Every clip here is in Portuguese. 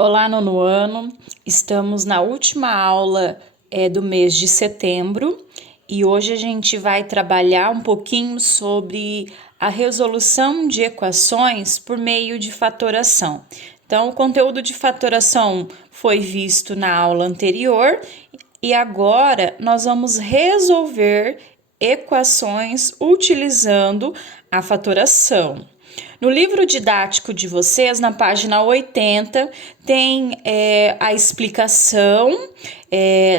Olá, nono ano. Estamos na última aula do mês de setembro e hoje a gente vai trabalhar um pouquinho sobre a resolução de equações por meio de fatoração. Então, o conteúdo de fatoração foi visto na aula anterior e agora nós vamos resolver equações utilizando a fatoração. No livro didático de vocês, na página 80, tem a explicação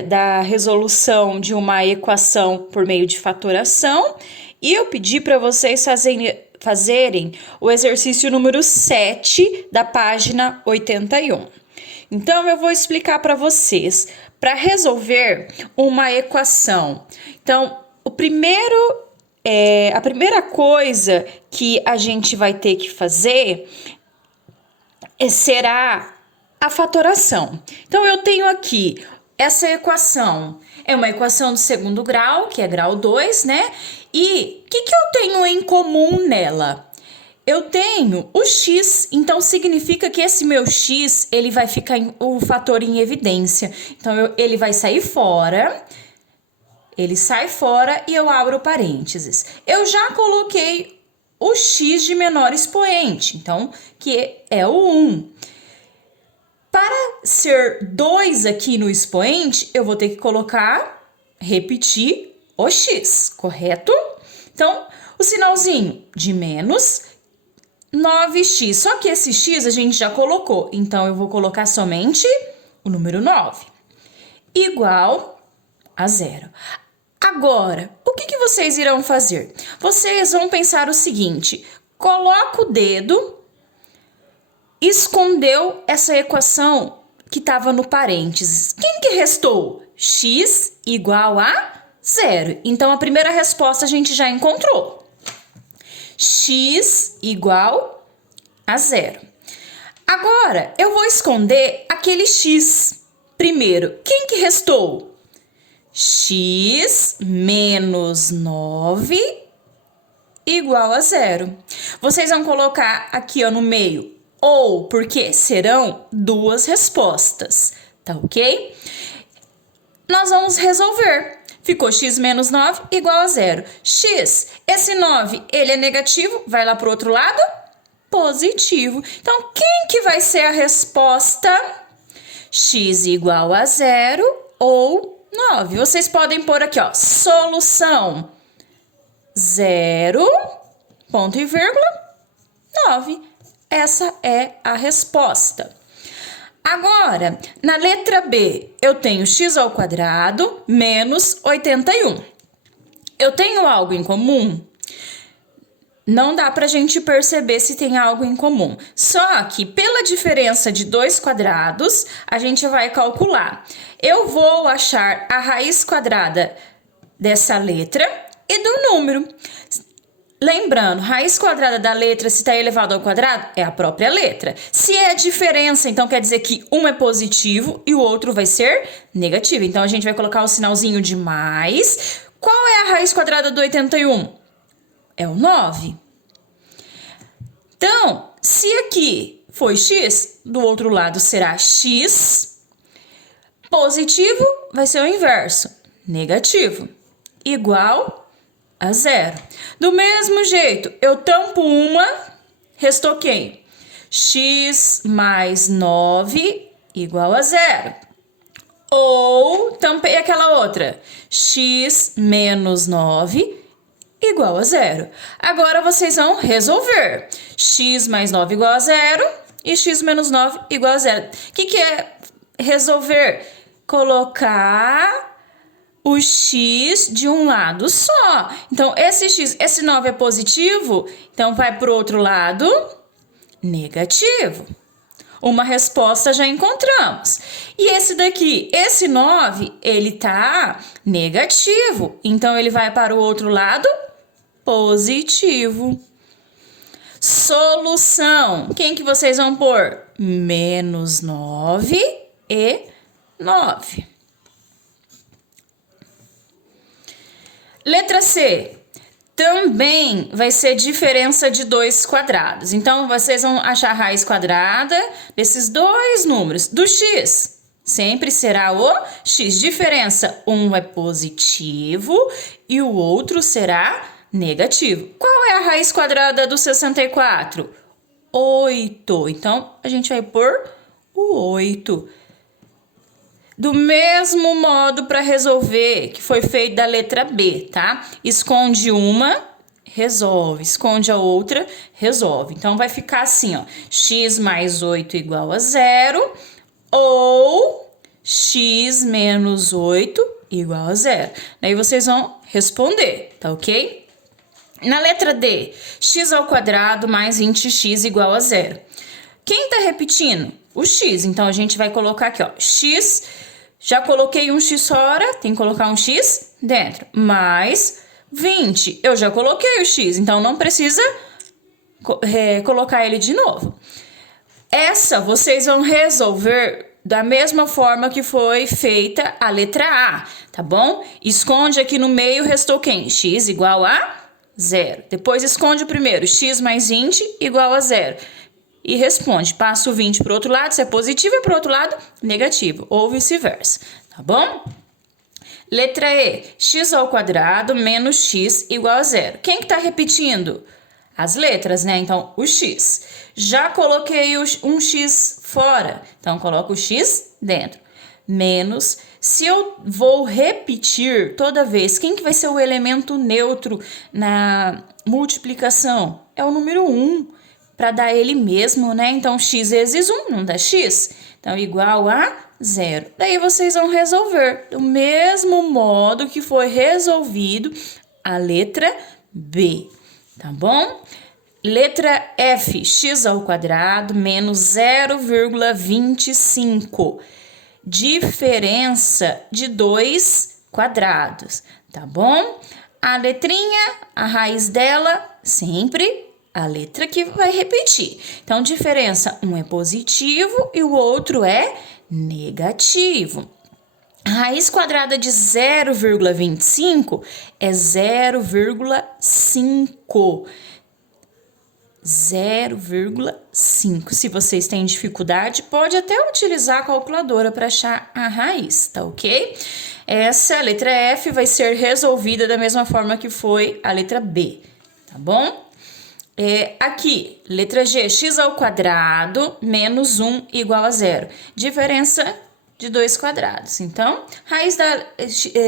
da resolução de uma equação por meio de fatoração e eu pedi para vocês fazerem o exercício número 7 da página 81. Então, eu vou explicar para vocês. Para resolver uma equação, então, a primeira coisa que a gente vai ter que fazer será a fatoração. Então, eu tenho aqui essa equação. É uma equação do segundo grau, que é grau 2, né? E o que eu tenho em comum nela? Eu tenho o x, então significa que esse meu x, ele vai ficar o fator em evidência. Então, ele vai sair fora. Ele sai fora e eu abro parênteses. Eu já coloquei o x de menor expoente, então, que é o 1. Para ser 2 aqui no expoente, eu vou ter que repetir o x, correto? Então, o sinalzinho de menos 9x. Só que esse x a gente já colocou, então eu vou colocar somente o número 9, igual a 0. Agora, o que vocês irão fazer? Vocês vão pensar o seguinte: coloca o dedo, escondeu essa equação que estava no parênteses. Quem que restou? X igual a 0. Então, a primeira resposta a gente já encontrou. X igual a 0. Agora, eu vou esconder aquele x. Primeiro, quem que restou? X menos 9 igual a 0. Vocês vão colocar aqui no meio ou, porque serão duas respostas, tá ok? Nós vamos resolver. Ficou x menos 9 igual a 0. X, esse 9, ele é negativo, vai lá para o outro lado, positivo. Então, quem que vai ser a resposta? X igual a 0 ou 9. Vocês podem pôr aqui, ó, solução 0, ponto e vírgula, 9. Essa é a resposta. Agora, na letra B, eu tenho x ao quadrado menos 81. Eu tenho algo em comum? Não dá pra gente perceber se tem algo em comum. Só que pela diferença de dois quadrados, a gente vai calcular. Eu vou achar a raiz quadrada dessa letra e do número. Lembrando, raiz quadrada da letra, se está elevado ao quadrado, é a própria letra. Se é a diferença, então quer dizer que um é positivo e o outro vai ser negativo. Então, a gente vai colocar o sinalzinho de mais. Qual é a raiz quadrada do 81? É o 9. Então, se aqui foi x, do outro lado será x. Positivo vai ser o inverso, negativo, igual a 0. Do mesmo jeito, eu tampo uma, restou quem? X mais 9 igual a 0. Ou tampei aquela outra, x menos 9 igual a 0. Agora vocês vão resolver. X mais 9 igual a 0 e x menos 9 igual a 0. O que é resolver? Colocar o x de um lado só. Então, esse 9 é positivo, então vai para o outro lado negativo. Uma resposta já encontramos. E esse daqui, esse 9, ele tá negativo, então ele vai para o outro lado positivo. Solução. Quem que vocês vão pôr? Menos 9 e 9. Letra C. Também vai ser diferença de 2 quadrados. Então, vocês vão achar a raiz quadrada desses dois números. Do x, sempre será o x. Diferença, um é positivo e o outro será negativo. Qual é a raiz quadrada do 64? 8. Então, a gente vai pôr o 8. Do mesmo modo para resolver que foi feito da letra B, tá? Esconde uma, resolve. Esconde a outra, resolve. Então, vai ficar assim, ó. X mais 8 igual a 0 ou x menos 8 igual a 0. Daí, vocês vão responder, tá ok? Na letra D, x ao quadrado mais 20x igual a 0. Quem tá repetindo? O x. Então, a gente vai colocar aqui, ó. X, já coloquei um x fora, tem que colocar um x dentro. Mais 20. Eu já coloquei o x, então não precisa colocar ele de novo. Essa vocês vão resolver da mesma forma que foi feita a letra A, tá bom? Esconde aqui no meio, restou quem? X igual a 0. Depois esconde o primeiro, x mais 20 igual a 0. E responde, passa o 20 para o outro lado, se é positivo, e para o outro lado, negativo, ou vice-versa, tá bom? Letra E, x ao quadrado menos x igual a 0. Quem que tá repetindo? As letras, né? Então, o x. Já coloquei um x fora, então coloco o x dentro. Menos, se eu vou repetir toda vez, quem que vai ser o elemento neutro na multiplicação? É o número 1. Para dar ele mesmo, né? Então, x vezes 1 não dá x. Então, igual a 0. Daí, vocês vão resolver do mesmo modo que foi resolvido a letra B, tá bom? Letra F, x ao quadrado menos 0,25. Diferença de 2 quadrados, tá bom? A letrinha, a raiz dela, sempre a letra que vai repetir. Então, diferença, um é positivo e o outro é negativo. A raiz quadrada de 0,25 é 0,5. 0,5. Se vocês têm dificuldade, pode até utilizar a calculadora para achar a raiz, tá ok? Essa letra F vai ser resolvida da mesma forma que foi a letra B, tá bom? Aqui, letra G, x ao quadrado menos 1 igual a 0. Diferença de 2 quadrados. Então, raiz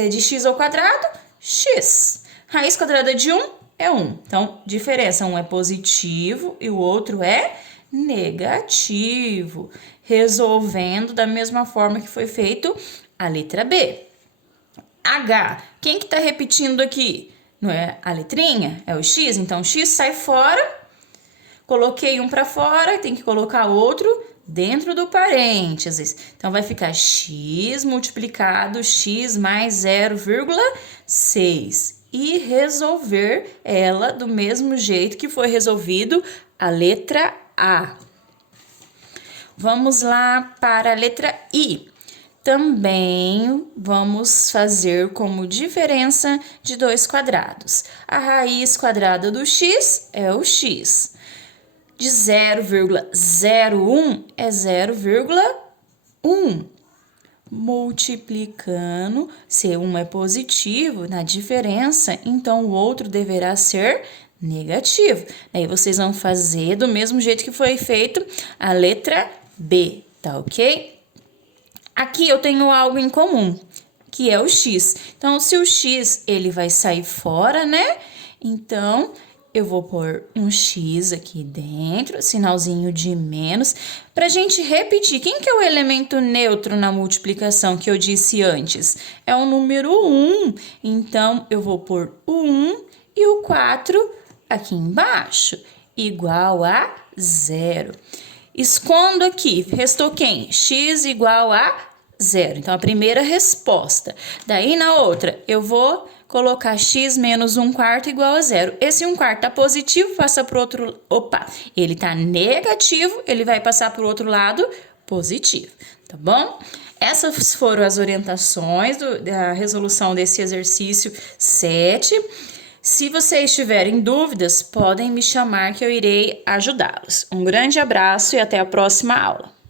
de x ao quadrado, x. Raiz quadrada de 1 é 1. Então, diferença, um é positivo e o outro é negativo. Resolvendo da mesma forma que foi feito a letra B. H, quem que tá repetindo aqui? Não é a letrinha? É o x, então x sai fora, coloquei um para fora, tem que colocar outro dentro do parênteses. Então, vai ficar x multiplicado x mais 0,6. E resolver ela do mesmo jeito que foi resolvido a letra A. Vamos lá para a letra I. Também vamos fazer como diferença de 2 quadrados. A raiz quadrada do x é o x. De 0,01 é 0,1. Multiplicando, se um é positivo na diferença, então o outro deverá ser negativo. Aí vocês vão fazer do mesmo jeito que foi feito a letra B, tá ok? Aqui eu tenho algo em comum, que é o x. Então, se o x ele vai sair fora, né? Então, eu vou pôr um x aqui dentro, sinalzinho de menos, para a gente repetir. Quem que é o elemento neutro na multiplicação que eu disse antes? É o número 1. Então, eu vou pôr o 1 e o 4 aqui embaixo, igual a 0. Escondo aqui, restou quem? X igual a 0. Então, a primeira resposta. Daí, na outra, eu vou colocar x menos 1/4 igual a 0. Esse 1/4 tá positivo, passa para o outro... Opa, ele tá negativo, ele vai passar para o outro lado positivo, tá bom? Essas foram as orientações da resolução desse exercício 7. Se vocês tiverem dúvidas, podem me chamar que eu irei ajudá-los. Um grande abraço e até a próxima aula.